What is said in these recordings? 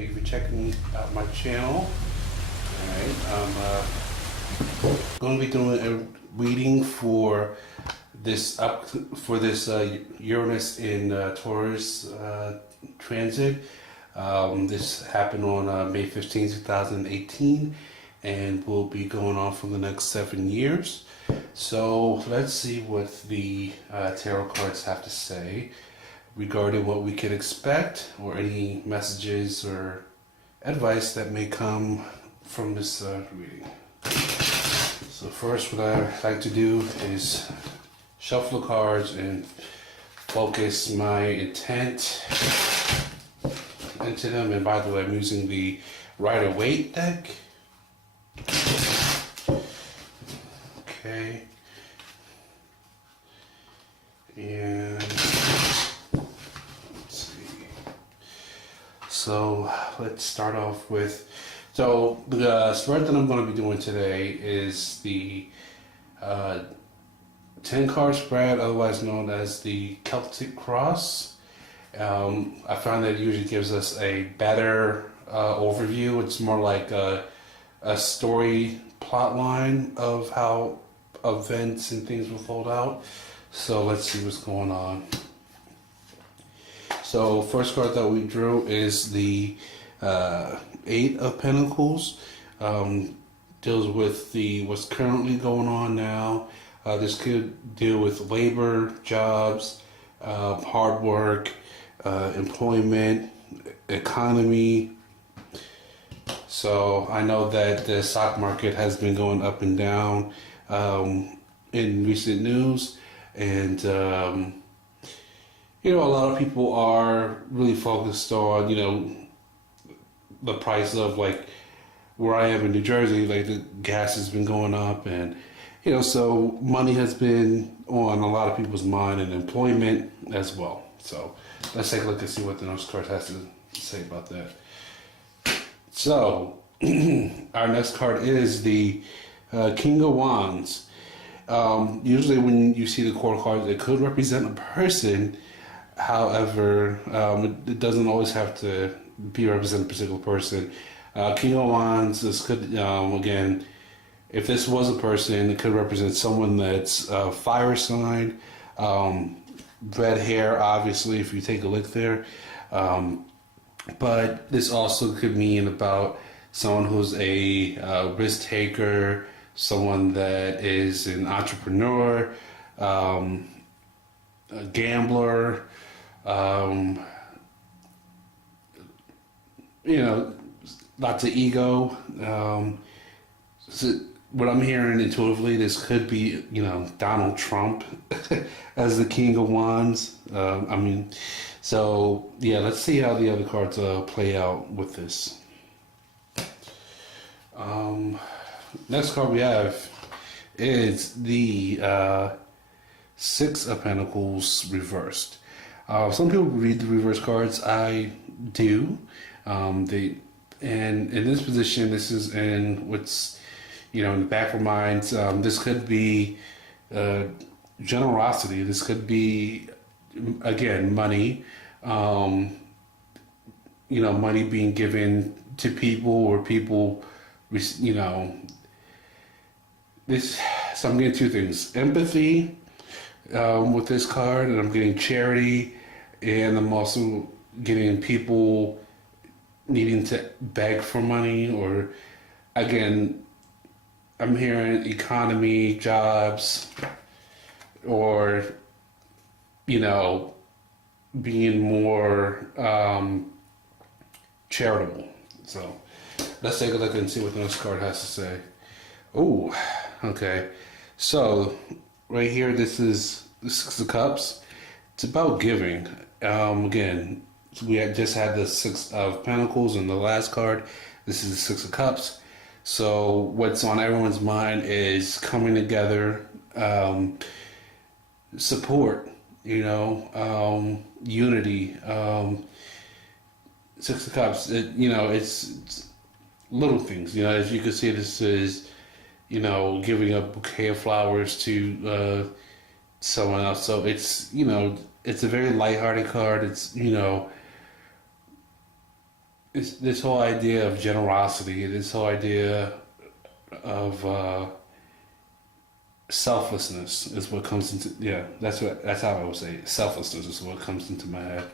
Thank you for checking out my channel. Alright, I'm going to be doing a reading for this Uranus in Taurus transit. This happened on May 15, 2018, and will be going on for the next 7 years. So let's see what the tarot cards have to say regarding what we can expect, or any messages or advice that may come from this reading. So first, what I like to do is shuffle the cards and focus my intent into them. And by the way, I'm using the Rider-Waite deck. Okay. And let's see. So let's start off with, so the spread that I'm going to be doing today is the 10 card spread, otherwise known as the Celtic Cross. I found that it usually gives us a better overview. It's more like a story plot line of how events and things will fold out. So let's see what's going on. So first card that we drew is the 8 of Pentacles. Deals with what's currently going on now. This could deal with labor, jobs, hard work, employment, economy. So I know that the stock market has been going up and down in recent news, and a lot of people are really focused on the price of, like, where I am in New Jersey, like the gas has been going up, and so money has been on a lot of people's mind, and employment as well. So let's take a look and see what the next card has to say about that. So our next card is the King of Wands. Usually when you see the court cards, it could represent a person. However, it doesn't always have to be represent a particular person. King of Wands, this could, again, if this was a person, it could represent someone that's a fire sign, red hair, obviously, if you take a look there. But this also could mean about someone who's a risk taker, someone that is an entrepreneur, a gambler, lots of ego. So what I'm hearing intuitively, this could be, Donald Trump as the King of Wands. So yeah, let's see how the other cards play out with this. Next card we have is the 6 of Pentacles reversed. Some people read the reverse cards. I do. And in this position, this is in what's, in the back of minds. This could be generosity. This could be, again, money. Money being given to people, or people, this. So I'm getting 2 things: empathy with this card, and I'm getting charity, and I'm also getting people needing to beg for money, or, again, I'm hearing economy, jobs, or, being more charitable. So let's take a look and see what the next card has to say. Oh, okay. So right here, this is the 6 of Cups. It's about giving. Again, we just had the 6 of Pentacles in the last card. This is the 6 of Cups. So what's on everyone's mind is coming together, support, unity. 6 of Cups, it's little things. As you can see, this is, giving a bouquet of flowers to someone else. So it's, it's a very lighthearted card. It's, it's this whole idea of generosity, this whole idea of selflessness is what comes into, yeah, that's how I would say it. Selflessness is what comes into my head.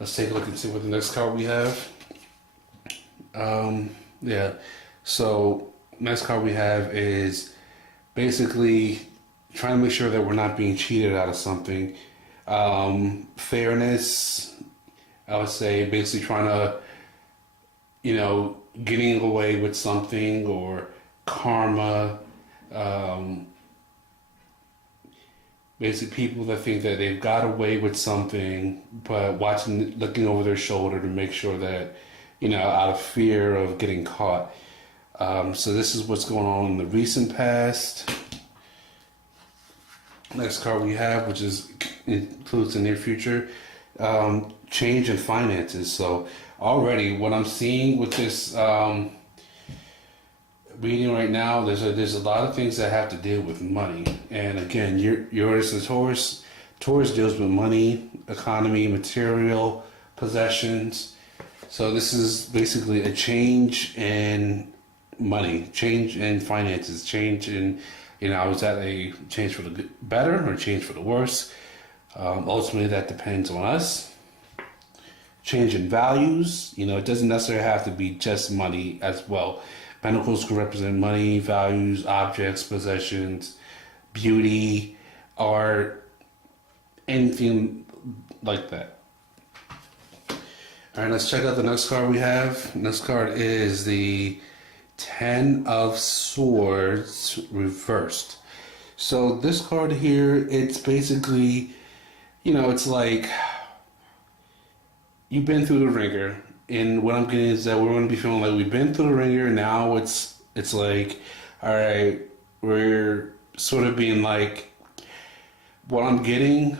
Let's take a look and see what the next card we have. Yeah, so next card we have is basically trying to make sure that we're not being cheated out of something. Fairness, I would say, basically trying to, getting away with something, or karma. Basically, people that think that they've got away with something, but looking over their shoulder to make sure that, out of fear of getting caught. So this is what's going on in the recent past. Next card we have, which includes the near future, change in finances. So already, what I'm seeing with this reading right now, there's a lot of things that have to deal with money. And again, Uranus in Taurus. Taurus deals with money, economy, material possessions. So this is basically a change in money, change in finances, change in, is that a change for the better or change for the worse? Ultimately, that depends on us. Change in values, it doesn't necessarily have to be just money as well. Pentacles can represent money, values, objects, possessions, beauty, art, anything like that. All right, let's check out the next card we have. Next card is the Ten of Swords reversed. So this card here, it's basically, it's like you've been through the ringer. And what I'm getting is that we're going to be feeling like we've been through the ringer. Now it's like, all right, we're sort of being like, what I'm getting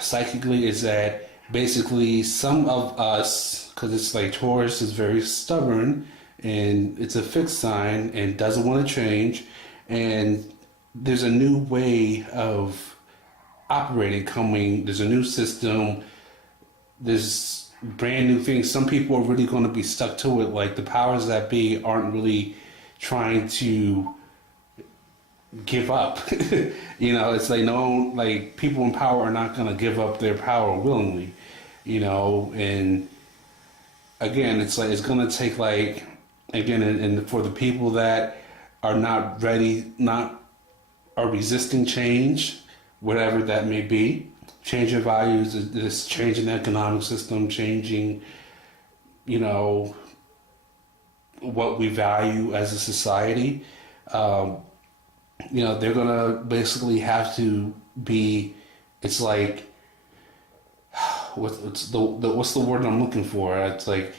psychically is that basically some of us, because it's like Taurus is very stubborn and it's a fixed sign and doesn't want to change. And there's a new way of operating coming. There's a new system. There's brand new things. Some people are really going to be stuck to it. Like the powers that be aren't really trying to give up. It's like like people in power are not going to give up their power willingly. And again, it's like it's going to take and for the people that are not ready, are resisting change, whatever that may be. Changing values, this changing the economic system, changing, what we value as a society. They're gonna basically have to be. It's like, what's the word I'm looking for? It's like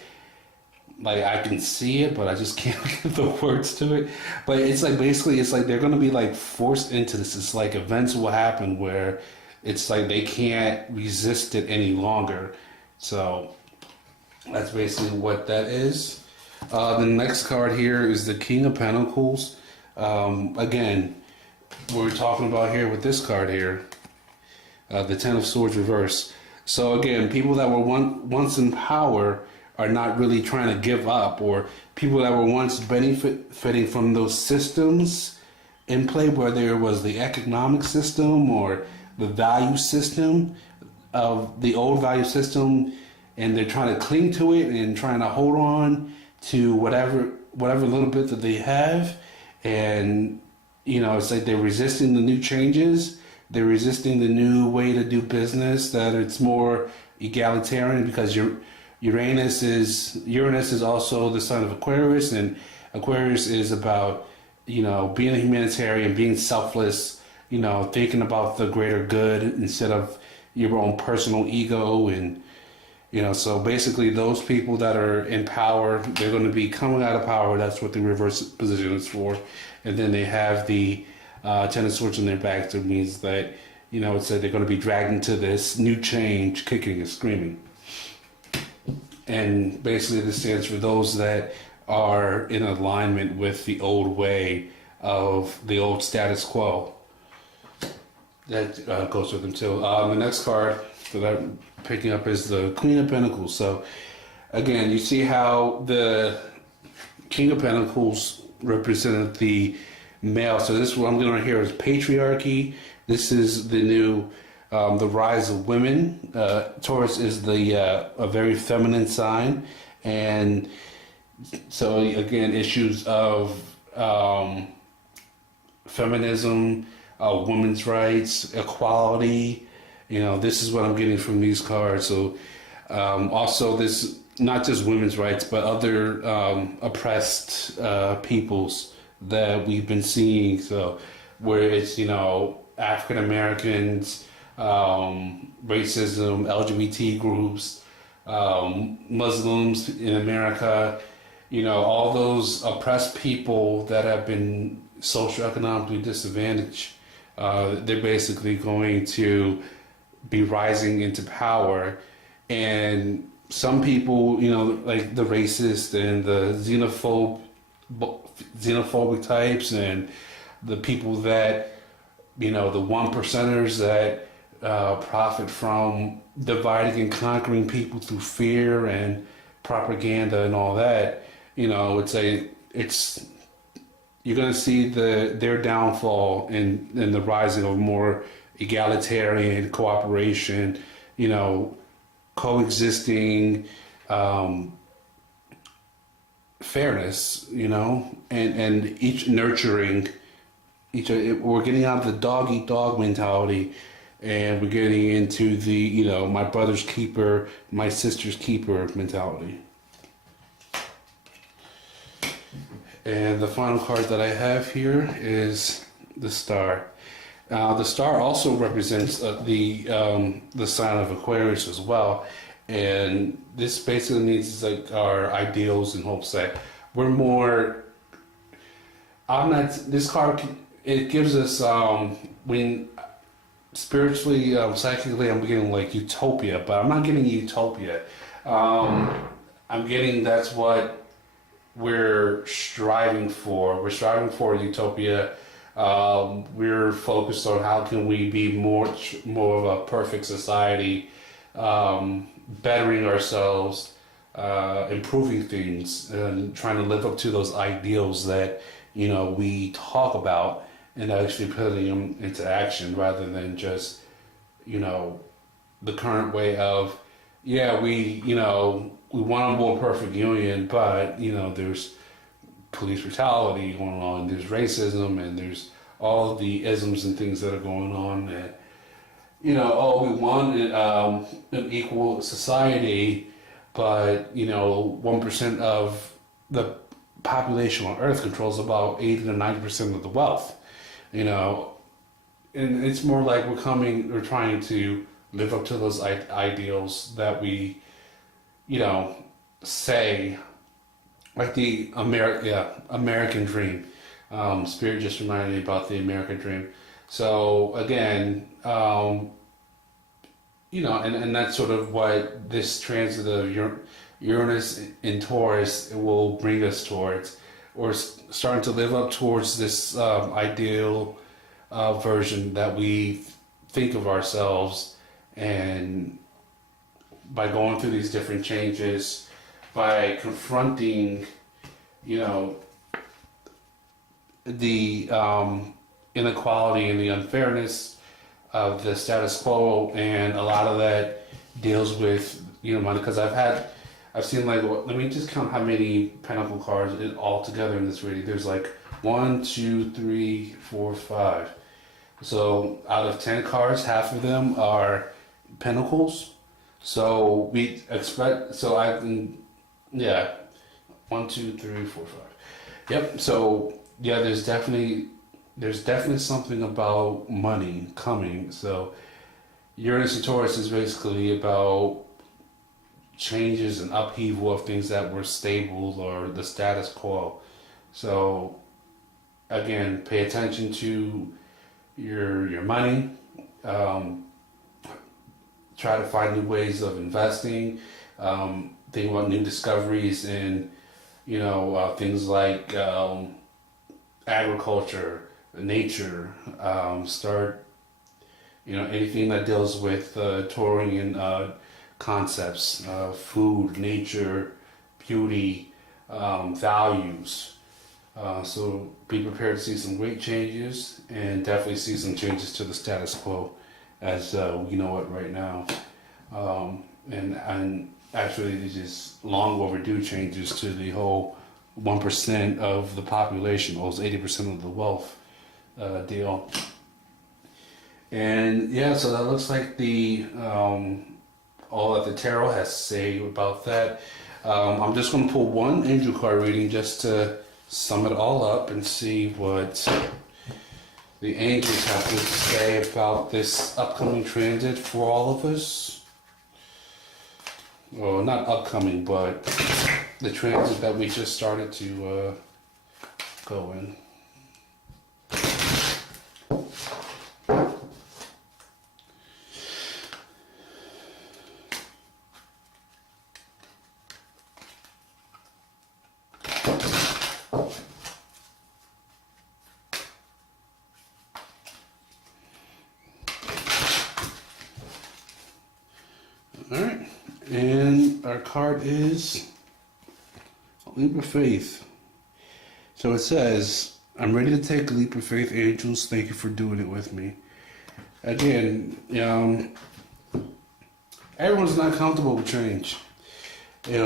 I can see it, but I just can't get the words to it. But it's like basically, it's like they're gonna be like forced into this. It's like events will happen where it's like they can't resist it any longer. So that's basically what that is. The next card here is the King of Pentacles. Again, what we're talking about here with this card here, the Ten of Swords reverse. So again, people that were once in power are not really trying to give up, or people that were once benefiting from those systems in play, whether it was the economic system or the value system of the old value system, and they're trying to cling to it and trying to hold on to whatever little bit that they have. And it's like they're resisting the new changes, they're resisting the new way to do business, that it's more egalitarian, because Uranus is also the sign of Aquarius, and Aquarius is about being a humanitarian, being selfless, thinking about the greater good instead of your own personal ego. And so basically those people that are in power, they're going to be coming out of power. That's what the reverse position is for. And then they have the Ten of Swords in their back. So it means that it's that they're going to be dragged into this new change, kicking and screaming. And basically this stands for those that are in alignment with the old way of the old status quo. That goes with them too. The next card that I'm picking up is the Queen of Pentacles. So again, you see how the King of Pentacles represented the male. So this one I'm going to hear is patriarchy. This is the new, the rise of women. Taurus is the a very feminine sign, and so again, issues of feminism, women's rights, equality. This is what I'm getting from these cards. So also this, not just women's rights, but other oppressed peoples that we've been seeing. So where it's, African Americans, racism, LGBT groups, Muslims in America, all those oppressed people that have been socioeconomically disadvantaged, they're basically going to be rising into power. And some people, like the racist and the xenophobic types, and the people that, the one percenters that profit from dividing and conquering people through fear and propaganda and all that, it's you're going to see their downfall in the rising of more egalitarian cooperation, coexisting, fairness, and each nurturing each. We're getting out of the dog eat dog mentality, and we're getting into the my brother's keeper, my sister's keeper mentality. And the final card that I have here is the Star. The Star also represents the sign of Aquarius as well, and this basically means like our ideals and hopes that we're more. This card, it gives us when spiritually, psychically, I'm getting like utopia, but I'm not getting utopia. I'm getting that's what we're striving for. We're striving for utopia. We're focused on how can we be more of a perfect society, bettering ourselves, improving things, and trying to live up to those ideals that we talk about, and actually putting them into action rather than just the current way of we want a more perfect union, but there's police brutality going on, there's racism, and there's all the isms and things that are going on. And we want an equal society, but 1% of the population on Earth controls about 80 to 90% of the wealth. And it's more like we're trying to live up to those ideals that we say, like the American dream. Spirit just reminded me about the American dream. So again, and that's sort of what this transit of Uranus in Taurus will bring us towards. We're starting to live up towards this ideal version that we think of ourselves, and by going through these different changes, by confronting, the inequality and the unfairness of the status quo, and a lot of that deals with money. Because I've seen let me just count how many Pentacle cards all together in this reading. There's 1, 2, 3, 4, 5. So out of 10 cards, half of them are Pentacles. So we expect. So I can, 1, 2, 3, 4, 5. Yep. So yeah, there's definitely something about money coming. So Uranus and Taurus is basically about changes and upheaval of things that were stable or the status quo. So again, pay attention to your money. Try to find new ways of investing. Think about new discoveries in things like agriculture, nature. Start anything that deals with touring and concepts, food, nature, beauty, values. So be prepared to see some great changes, and definitely see some changes to the status quo as we know it right now. And actually, these just long overdue changes to the whole 1% of the population owes 80% of the wealth deal. And yeah, so that looks like the all that the tarot has to say about that. I'm just going to pull one angel card reading just to sum it all up and see what the angels have to say about this upcoming transit for all of us. Well, not upcoming, but the transit that we just started to go in. All right, and our card is Leap of Faith. So it says, I'm ready to take a leap of faith, angels. Thank you for doing it with me. Again, everyone's not comfortable with change.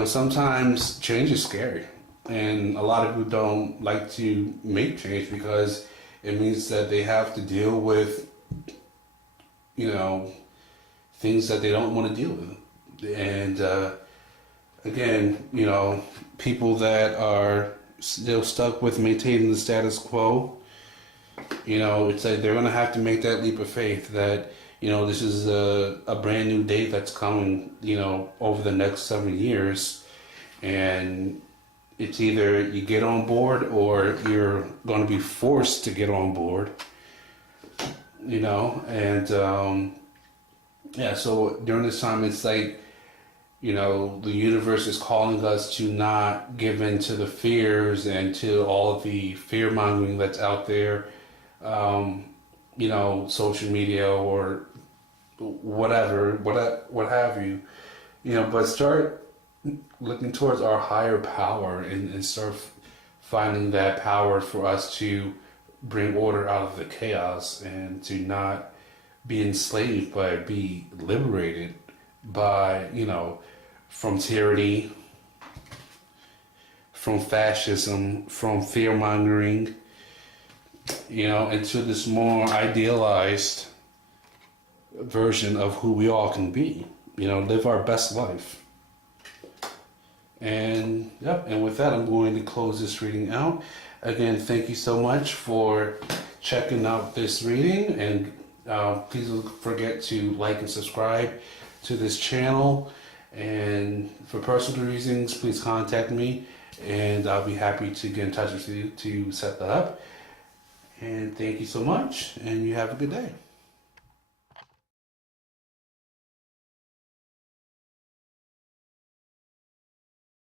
Sometimes change is scary. And a lot of people don't like to make change because it means that they have to deal with, things that they don't want to deal with. And again, people that are still stuck with maintaining the status quo, it's like they're going to have to make that leap of faith that, this is a brand new day that's coming, over the next 7 years. And it's either you get on board or you're going to be forced to get on board, and yeah, so during this time, it's like, the universe is calling us to not give in to the fears and to all of the fear mongering that's out there, social media or whatever, what have you, but start looking towards our higher power and start finding that power for us to bring order out of the chaos and to not be enslaved, but be liberated by, from tyranny, from fascism, from fear-mongering, into this more idealized version of who we all can be, live our best life. And with that, I'm going to close this reading out. Again, thank you so much for checking out this reading, and please don't forget to like and subscribe to this channel. And for personal reasons, please contact me, and I'll be happy to get in touch with you to set that up. And thank you so much, and you have a good day.